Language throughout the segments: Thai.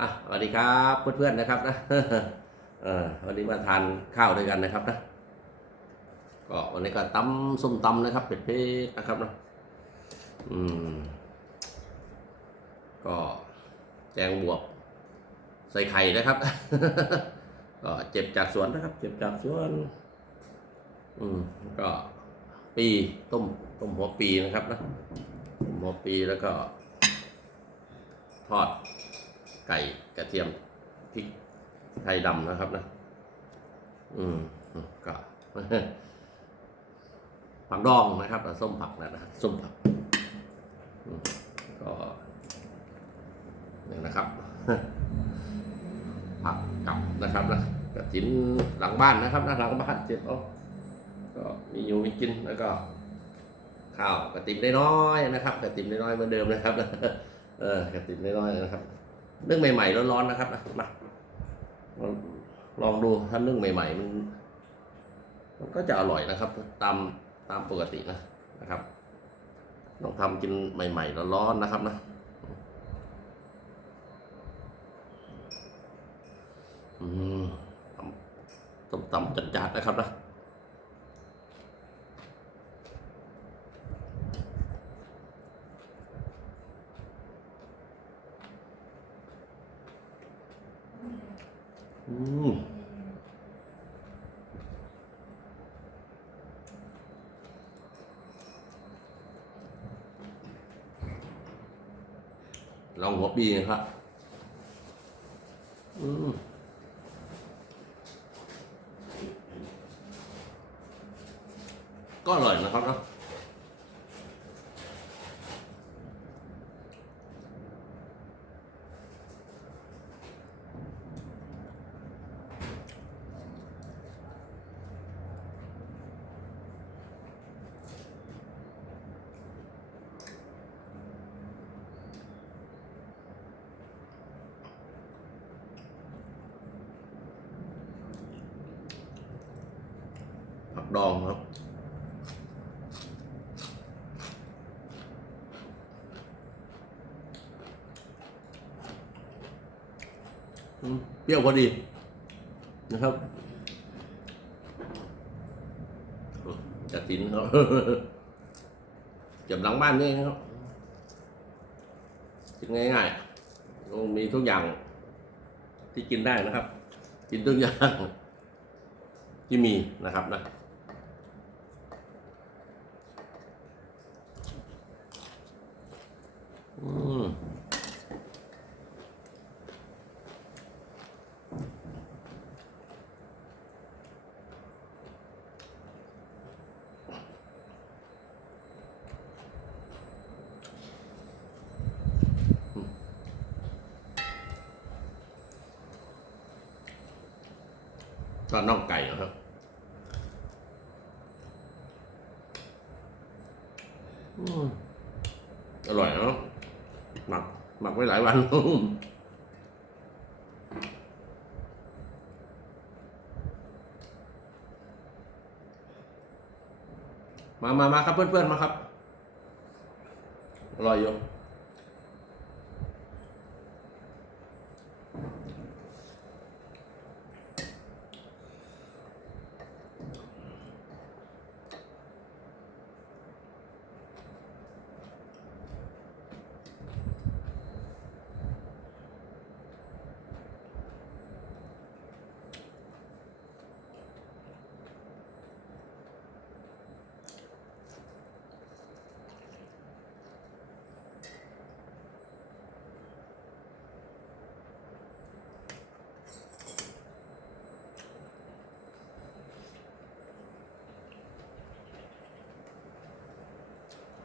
อะสวัสดีครับเพื่อนๆนะครับนะเออวันนี้มาทานข้าวด้วยกันนะครับนะก็วันนี้ก็ตำส้มตำนะครับเป็ดเพชรนะครับนะอืมก็แจงบวบใส่ไข่นะครับ ก็เจ็บจากสวนนะครับ เจ็บจากสวน อืมก็ปีต้มต้มหัวปีนะครับนะต้มหัวปีแล้วก็ ทอดไก่กระเทียมพริกไทยดำนะครับนะ อืมก็ผักดองนะครับส้มผักนะครับส้มผักก็นี่นะครับ ผักกับนะครับนะกระถินหลังบ้านนะครับนะหลังบ้านเจ็บเอาก็มีอยู่มีกินแล้วก็ข้าวกระติบน้อยนะครับกระติบน้อยเหมือนเดิมนะครับ เออกระติบน้อยๆนะครับนึ่งใหม่ๆร้อนๆนะครับนะมาลองดูถ้านึ่งใหม่ ๆ มัน มันก็จะอร่อยนะครับ ตามตามปกตินะนะครับลองทำกินใหม่ๆร้อนๆนะครับนะอืมตำต้มตำจัดๆนะครับนะ ลองหัวปีนะครับ อืมก็อร่อยนะครับเนาะ ดองครับ เปรี้ยวพอดี นะครับจะตินครับเจ็บหลังบ้านนี่ครับกินง่ายๆมีทุกอย่างที่กินได้นะครับ กินทุกอย่างที่มีนะครับนะ อืม ก็น่องไก่นะครับอืมอร่อยเนาะหมักหมักไว้หลายวันมามามาครับเพื่อนๆมาครับ อร่อยอยู่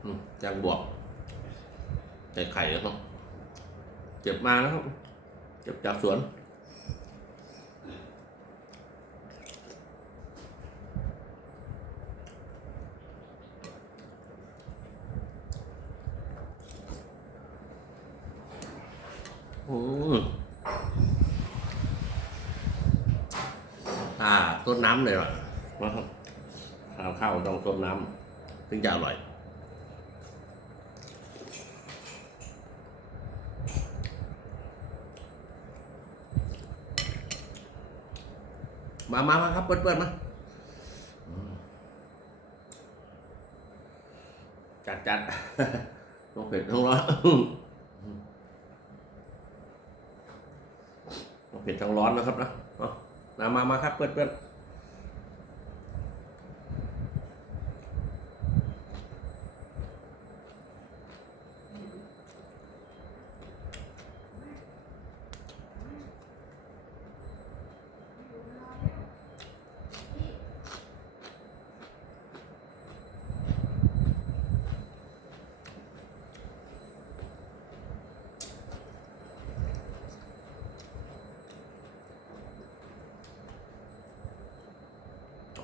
อืมจงบวกใส่ไข่แล้วครับเก็บมาแล้วครับเก็บจากสวนอืมอ่าต้นน้ำเลยว่ะนะครับข้าวข้าวต้องต้นน้ำถึงจะอร่อย มามามาครับเปิดเปิดมาอืมจัดจัดต้องเผ็ดต้องร้อนต้องเผ็ดต้องร้อนนะครับนะมามามาครับเปิดเปิด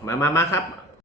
มามามาครับ